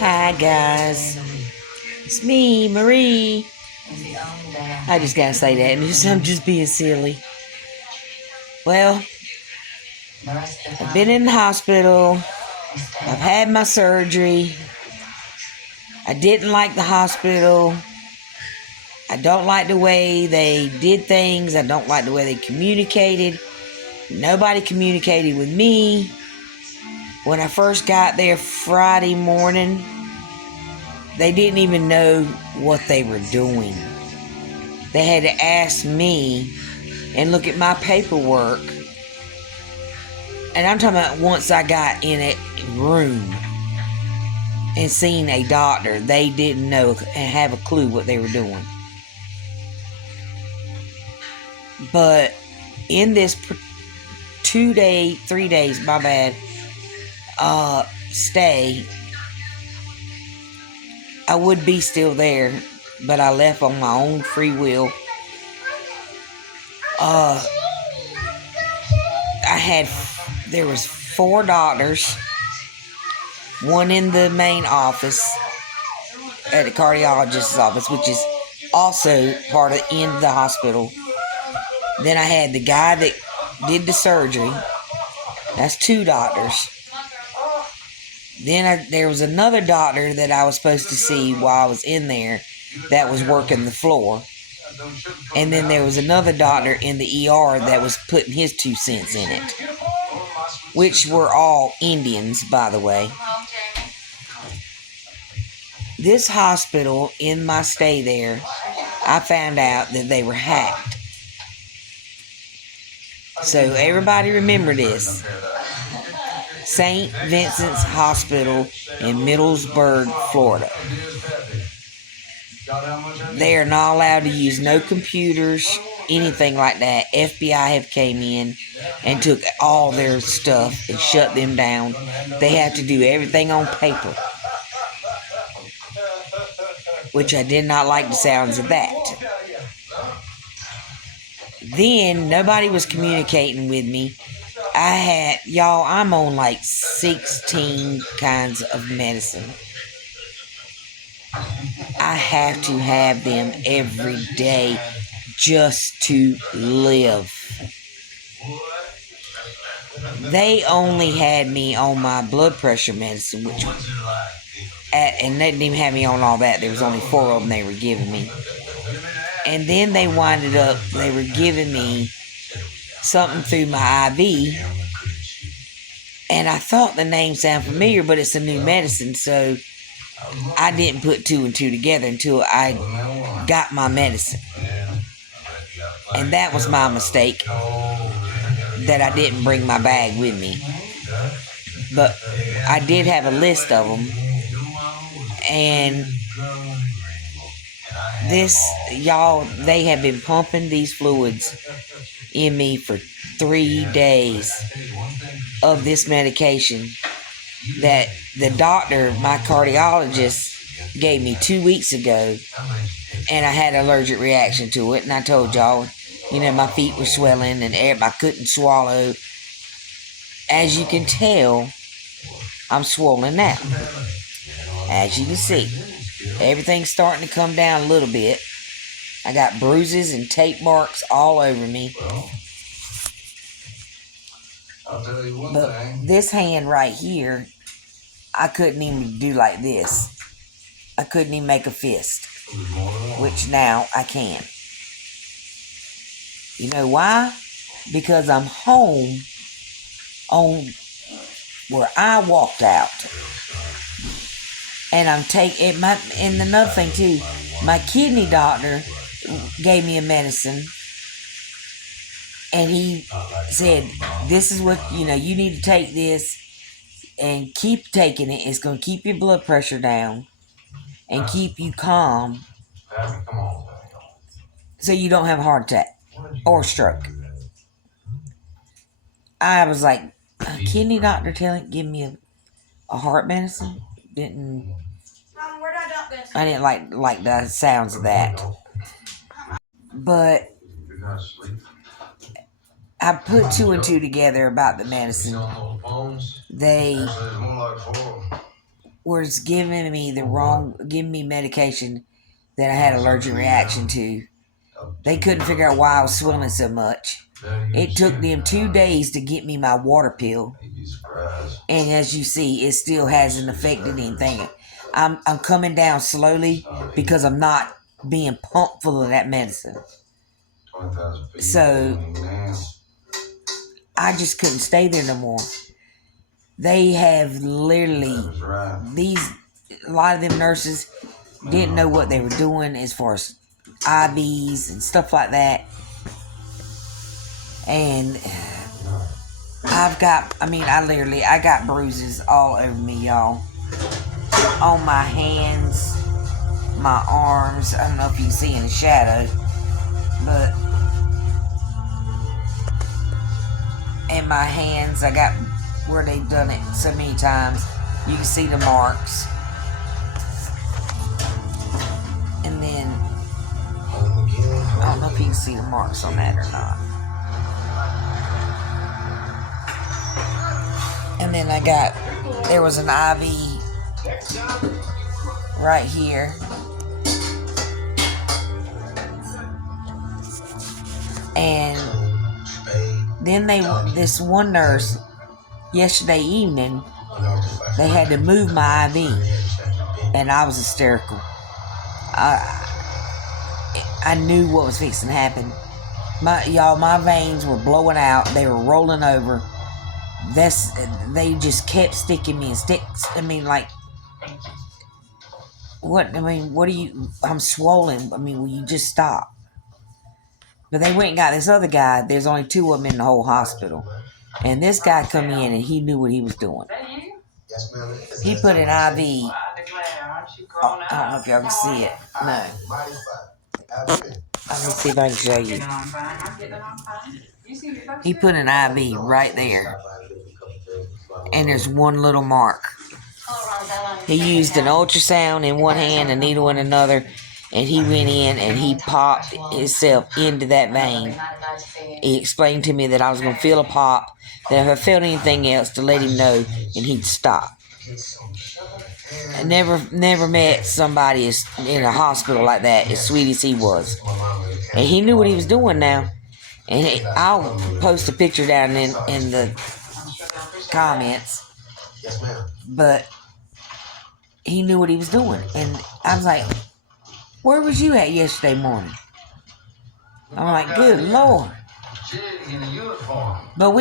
Hi guys, it's me, Marie. I just gotta say that, and I'm just being silly. Well, I've been in the hospital. I've had my surgery. I didn't like the hospital. I don't like the way they did things. I don't like the way they communicated. Nobody communicated with me. When I first got there Friday morning, they didn't even know what they were doing. They had to ask me and look at my paperwork. And I'm talking about once I got in a room and seen a doctor, they didn't know and have a clue what they were doing. But in this 3 days, my bad, stay, I would be still there, but I left on my own free will. There was 4 doctors, one in the main office at the cardiologist's office, which is also part of in the hospital. Then I had the guy that did the surgery. That's 2 doctors. Then there was another doctor that I was supposed to see while I was in there that was working the floor. And then there was another doctor in the ER that was putting his 2 cents in it, which were all Indians, by the way. This hospital, in my stay there, I found out that they were hacked. So everybody remember this. St. Vincent's Hospital in Middlesbrough, Florida. They are not allowed to use no computers, anything like that. FBI have came in and took all their stuff and shut them down. They have to do everything on paper, which I did not like the sounds of that. Then nobody was communicating with me. I'm on like 16 kinds of medicine. I have to have them every day just to live. They only had me on my blood pressure medicine, and they didn't even have me on all that. There was only 4 of them they were giving me. And then they were giving me something through my IV. And I thought the name sounded familiar, but it's a new medicine, so I didn't put 2 and 2 together until I got my medicine. And that was my mistake, that I didn't bring my bag with me. But I did have a list of them. And they have been pumping these fluids in me for 3 days of this medication that the doctor, my cardiologist, gave me 2 weeks ago, and I had an allergic reaction to it. And I told y'all, my feet were swelling and I couldn't swallow. As you can tell, I'm swollen now. As you can see, everything's starting to come down a little bit. I got bruises and tape marks all over me. But this hand right here, I couldn't even do like this. I couldn't even make a fist, which now I can. You know why? Because I'm home on where I walked out. And and another thing too, my kidney doctor gave me a medicine, and he said, this is what, you need to take this and keep taking it. It's going to keep your blood pressure down and keep you calm so you don't have a heart attack or stroke. I was like, a kidney doctor give me a heart medicine? I didn't like the sounds of that. But I put 2 and 2 together about the medicine. They was giving me medication that I had an allergic reaction to. They couldn't figure out why I was swelling so much. It took them 2 days to get me my water pill. And as you see, it still hasn't affected anything. I'm coming down slowly because I'm not being pumped full of that medicine. So I just couldn't stay there no more. They have literally a lot of them nurses didn't know what they were doing as far as IVs and stuff like that. And I got bruises all over me, y'all. On my hands, my arms. I don't know if you can see in the shadow, but in my hands, I got where they've done it so many times. You can see the marks. And then, I don't know if you can see the marks on that or not. And then there was an IV right here. And then this one nurse, yesterday evening, they had to move my IV. And I was hysterical. I knew what was fixing to happen. My veins were blowing out. They were rolling over. They just kept sticking me and sticks. What do you, I'm swollen. Will you just stop? But they went and got this other guy. There's only 2 of them in the whole hospital. And this guy come in and he knew what he was doing. He put an IV. Oh, I don't know if y'all can see it. No. Let me see if I can show you. He put an IV right there. And there's one little mark. He used an ultrasound in one hand, a needle in another, and he went in and he popped himself into that vein. He explained to me that I was going to feel a pop, that if I felt anything else to let him know, and he'd stop. I never met somebody in a hospital like that as sweet as he was. And he knew what he was doing now. And I'll post a picture down in the comments. But he knew what he was doing. And I was like, where was you at yesterday morning? I'm like, good Lord. But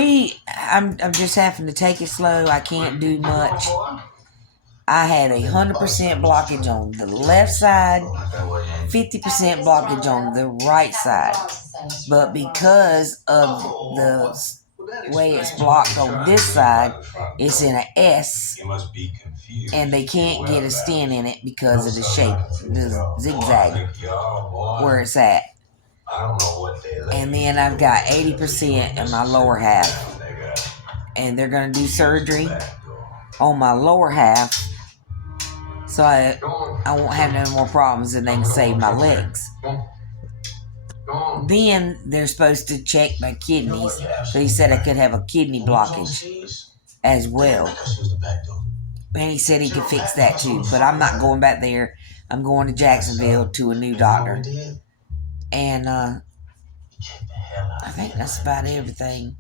I'm just having to take it slow. I can't do much. I had 100% blockage on the left side, 50% blockage on the right side. But because of the way it's blocked on this side, it's in an S, and they can't get a stent in it because of the shape, the zigzag, where it's at. And then I've got 80% in my lower half. And they're going to do surgery on my lower half, so I won't have no more problems and they can save my legs. Then they're supposed to check my kidneys. So he said I could have a kidney blockage as well. And he said he could fix that too. But I'm not going back there. I'm going to Jacksonville to a new doctor. And I think that's about everything.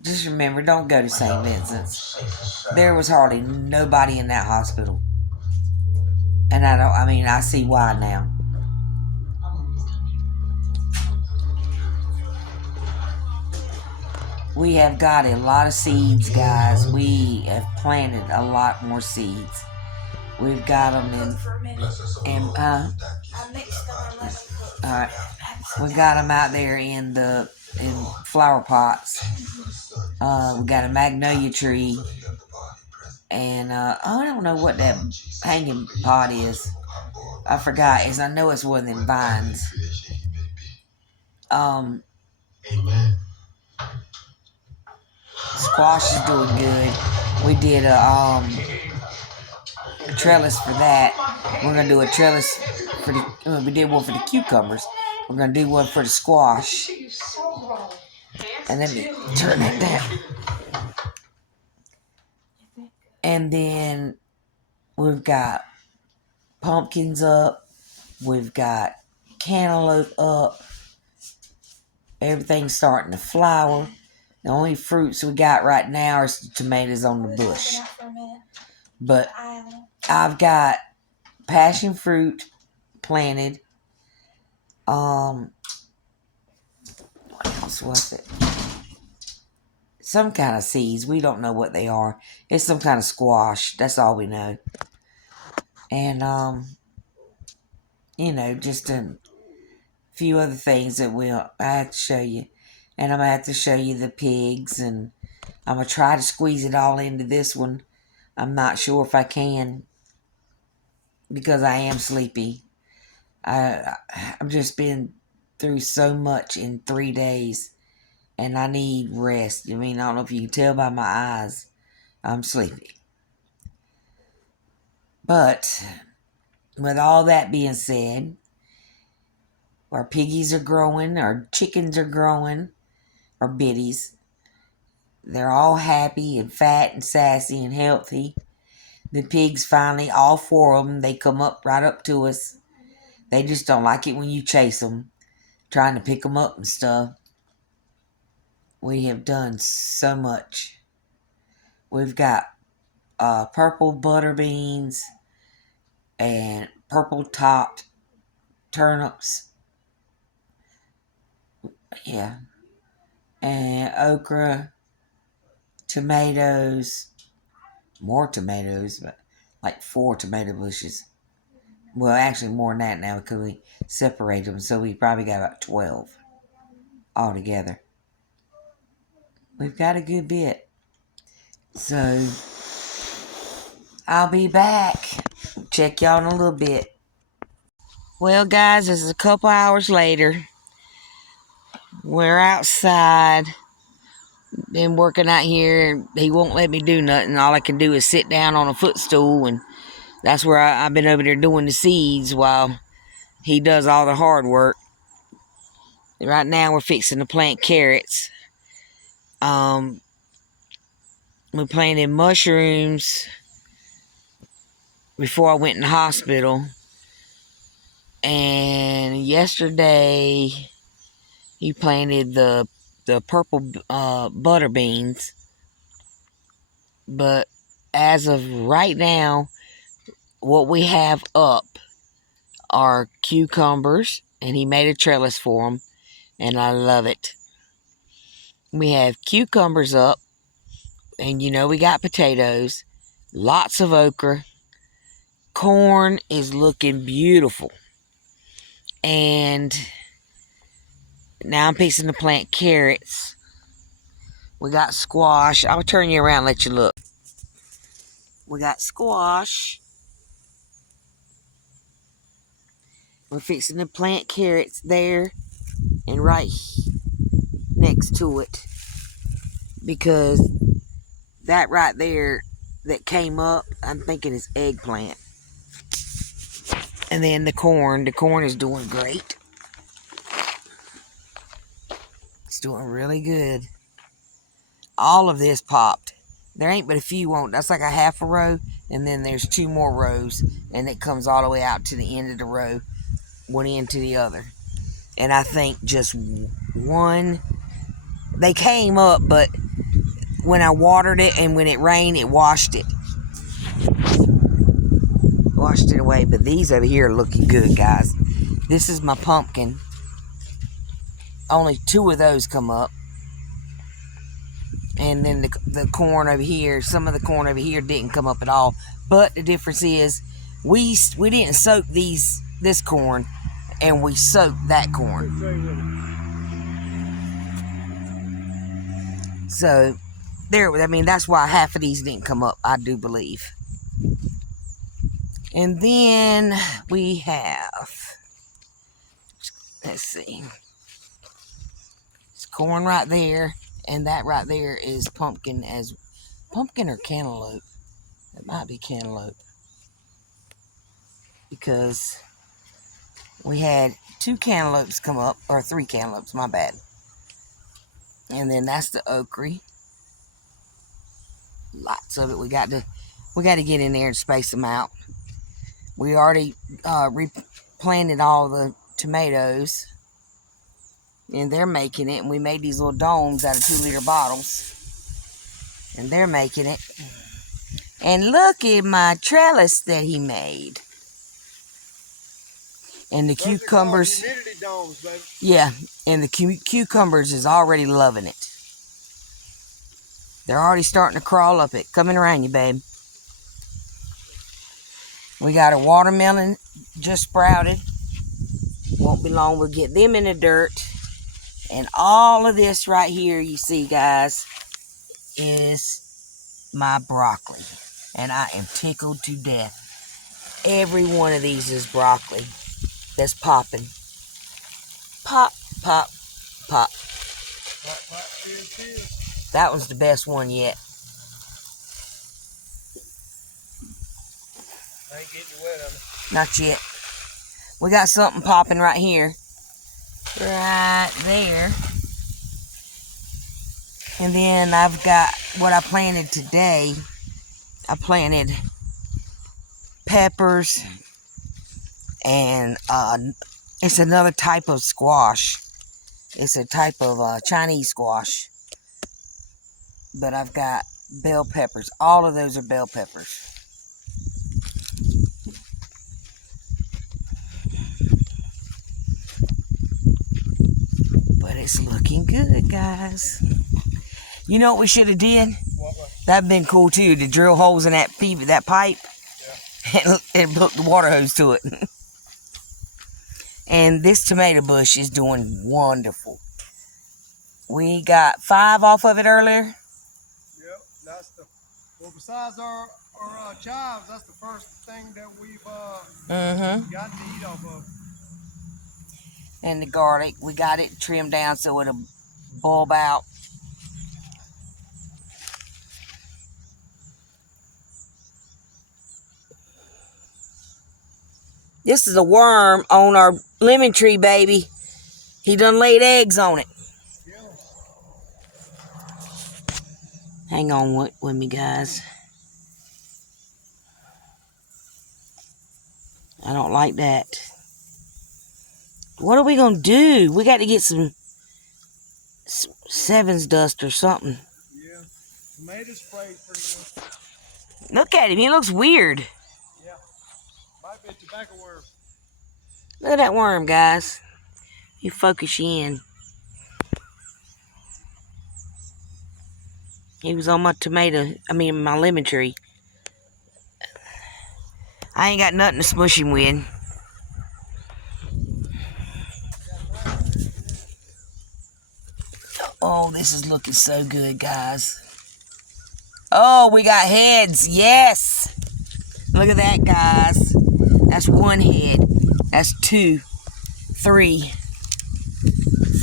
Just remember, don't go to St. Vincent's. There was hardly nobody in that hospital. And I see why now. We have got a lot of seeds, guys. We have planted a lot more seeds. We've got them alright. We've got them out there in flower pots. We got a magnolia tree. And I don't know what that hanging pot is. I forgot. I know it's one of them vines. Squash is doing good. We did a trellis for that. We're gonna do a trellis for we did one for the cucumbers. We're gonna do one for the squash. And let me turn that down. And And then we've got pumpkins up. We've got cantaloupe up. Everything's starting to flower. The only fruits we got right now is the tomatoes on the bush. But I've got passion fruit planted. What else was it? Some kind of seeds. We don't know what they are. It's some kind of squash. That's all we know. And, just a few other things that I have to show you. And I'm going to have to show you the pigs. And I'm going to try to squeeze it all into this one. I'm not sure if I can, because I am sleepy. I've just been through so much in 3 days. And I need rest. I mean, I don't know if you can tell by my eyes. I'm sleepy. But with all that being said, our piggies are growing, our chickens are growing, our biddies. They're all happy and fat and sassy and healthy. The pigs finally, all 4 of them, they come up right up to us. They just don't like it when you chase them, trying to pick them up and stuff. We have done so much. We've got purple butter beans and purple topped turnips. Yeah. And okra, tomatoes, more tomatoes, but like 4 tomato bushes. Well, actually more than that now because we separate them, so we probably got about 12 altogether. We've got a good bit. So, I'll be back. Check y'all in a little bit. Well, guys, this is a couple hours later. We're outside. Been working out here, and he won't let me do nothing. All I can do is sit down on a footstool, and that's where I've been over there doing the seeds while he does all the hard work. Right now, we're fixing to plant carrots. We planted mushrooms before I went in the hospital. And yesterday, he planted the purple butter beans. But as of right now, what we have up are cucumbers. And he made a trellis for them. And I love it. We have cucumbers up. And we got potatoes. Lots of okra. Corn is looking beautiful. And now I'm fixing to plant carrots. We got squash. I'll turn you around and let you look. We got squash. We're fixing to plant carrots there and right next to it. Because that right there that came up, I'm thinking is eggplant. And then the corn is doing great. It's doing really good. All of this popped. There ain't but a few won't. That's like a half a row. And then there's 2 more rows. And it comes all the way out to the end of the row. One end to the other. And I think just one. They came up, but when I watered it and when it rained, it washed it. Washed it away. But these over here are looking good, guys. This is my pumpkin. Only 2 of those come up. And then the corn over here, some of the corn over here didn't come up at all. But the difference is, we didn't soak this corn, and we soaked that corn. So, that's why half of these didn't come up, I do believe. And then we have, let's see, it's corn right there. And that right there is pumpkin or cantaloupe. It might be cantaloupe. Because we had 2 cantaloupes come up, or 3 cantaloupes, my bad. And then that's the okra. Lots of it. We got We got to get in there and space them out. We already replanted all the tomatoes. And they're making it. And we made these little domes out of 2-liter bottles. And they're making it. And look at my trellis that he made. And the cucumbers. Humidity domes, baby. Yeah. And the cucumbers is already loving it. They're already starting to crawl up it. Coming around you, babe. We got a watermelon just sprouted. Won't be long. We'll get them in the dirt. And all of this right here, you see, guys, is my broccoli. And I am tickled to death. Every one of these is broccoli that's popping. Pop, pop, pop. That was the best one yet. I ain't getting wet on it. Not yet. We got something popping right here. Right there. And then I've got what I planted today. I planted peppers and it's another type of squash. It's a type of Chinese squash. But I've got bell peppers. All of those are bell peppers. But it's looking good, guys. You know what we should have did? What? That'd been cool too, to drill holes in that pipe, yeah, and hook the water hose to it. And this tomato bush is doing wonderful. We got 5 off of it earlier. Yep, that's well, besides our chives, that's the first thing that we've gotten to eat off of. And the garlic, we got it trimmed down so it'll bulb out. This is a worm on our lemon tree, baby. He done laid eggs on it. Yeah. Hang on with me, guys. I don't like that. What are we going to do? We got to get some Sevens dust or something. Yeah. Tomato spray pretty good. Look at him. He looks weird. Yeah. Might be a tobacco worm. Look at that worm, guys. You focus you in. He was on my my lemon tree. I ain't got nothing to smush him with. Oh, this is looking so good, guys. Oh, we got heads. Yes. Look at that, guys. That's 1 head. That's 2, 3,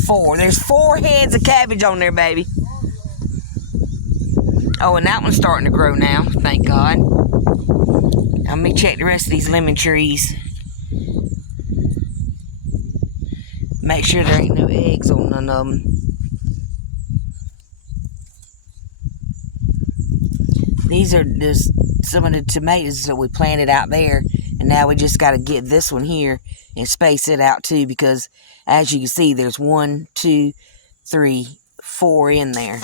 4. There's 4 heads of cabbage on there, baby. Oh, and that one's starting to grow now. Thank God. Let me check the rest of these lemon trees. Make sure there ain't no eggs on none of them. These are just some of the tomatoes that we planted out there. And now we just got to get this one here and space it out too. Because as you can see, there's 1, 2, 3, 4 in there.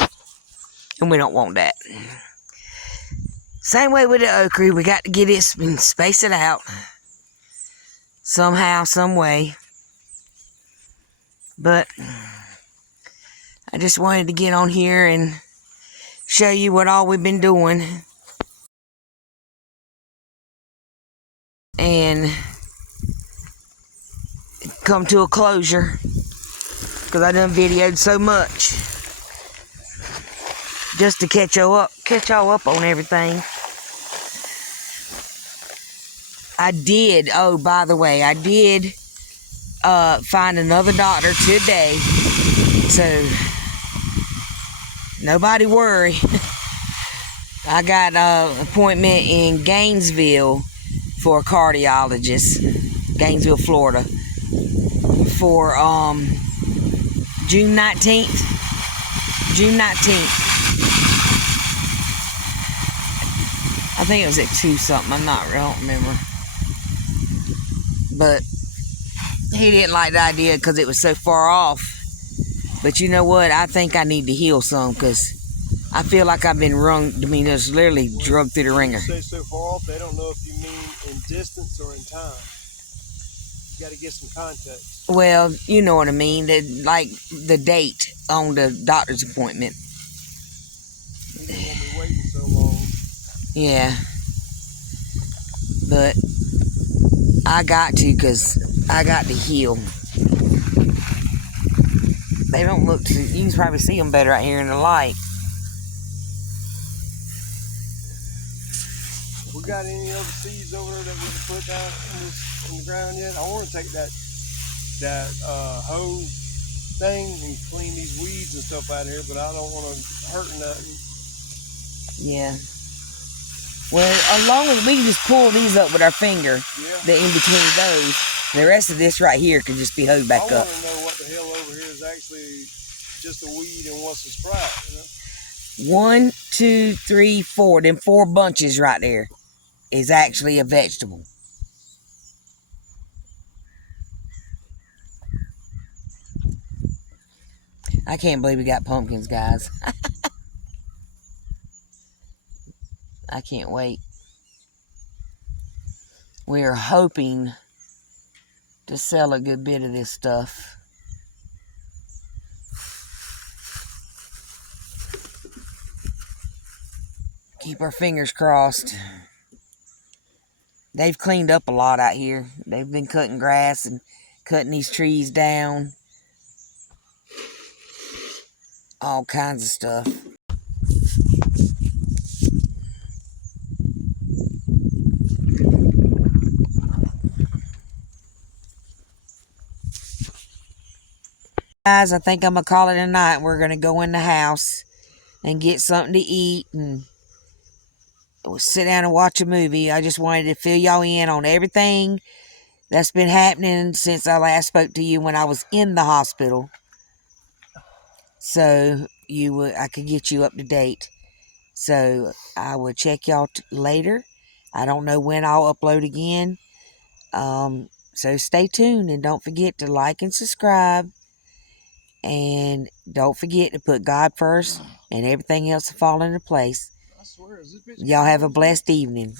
And we don't want that. Same way with the okra. We got to get it and space it out. Somehow, some way. But I just wanted to get on here and show you what all we've been doing. And come to a closure. Because I done videoed so much. Just to catch y'all up on everything. I did, oh, by the way, I did find another doctor today. So, nobody worry. I got an appointment in Gainesville for a cardiologist. Gainesville, Florida. For June 19th. June 19th. I think it was at 2 something. I don't remember. But he didn't like the idea because it was so far off. But you know what? I think I need to heal some because I feel like I've been just literally drugged through the ringer. When you say so far off, they don't know if you mean in distance or in time. You got to get some context. Well, you know what I mean. Like the date on the doctor's appointment. You don't want me waiting so long. Yeah. But I got to because I got to heal. They don't look too... You can probably see them better right here in the light. We got any other seeds over there that we can put down in the ground yet? I want to take that hoe thing and clean these weeds and stuff out of here, but I don't want to hurt nothing. Yeah. Well, as long as we can just pull these up with our finger, the in between those, the rest of this right here can just be hoed back up. I want to know what the hell over here is actually just a weed and what's a sprout, you know? 1, 2, 3, 4. Them 4 bunches right there is actually a vegetable. I can't believe we got pumpkins, guys. I can't wait. We are hoping to sell a good bit of this stuff. Keep our fingers crossed. They've cleaned up a lot out here. They've been cutting grass and cutting these trees down. All kinds of stuff. Guys, I think I'm going to call it a night. We're going to go in the house and get something to eat and we'll sit down and watch a movie. I just wanted to fill y'all in on everything that's been happening since I last spoke to you when I was in the hospital. So I could get you up to date. So I will check y'all later. I don't know when I'll upload again. So stay tuned and don't forget to like and subscribe. And don't forget to put God first and everything else will fall into place. I swear, is this bitch... Y'all have a blessed evening.